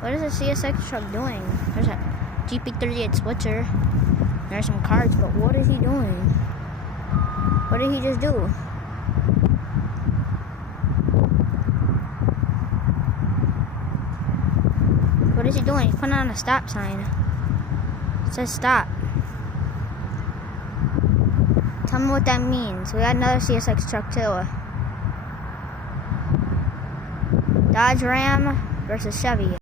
What is a CSX truck doing? There's a GP38 Switzer. There's some cards, but what is he doing? What did he just do? What is he doing? He's putting on a stop sign. It says stop. Tell me what that means. We got another CSX truck too. Dodge Ram versus Chevy.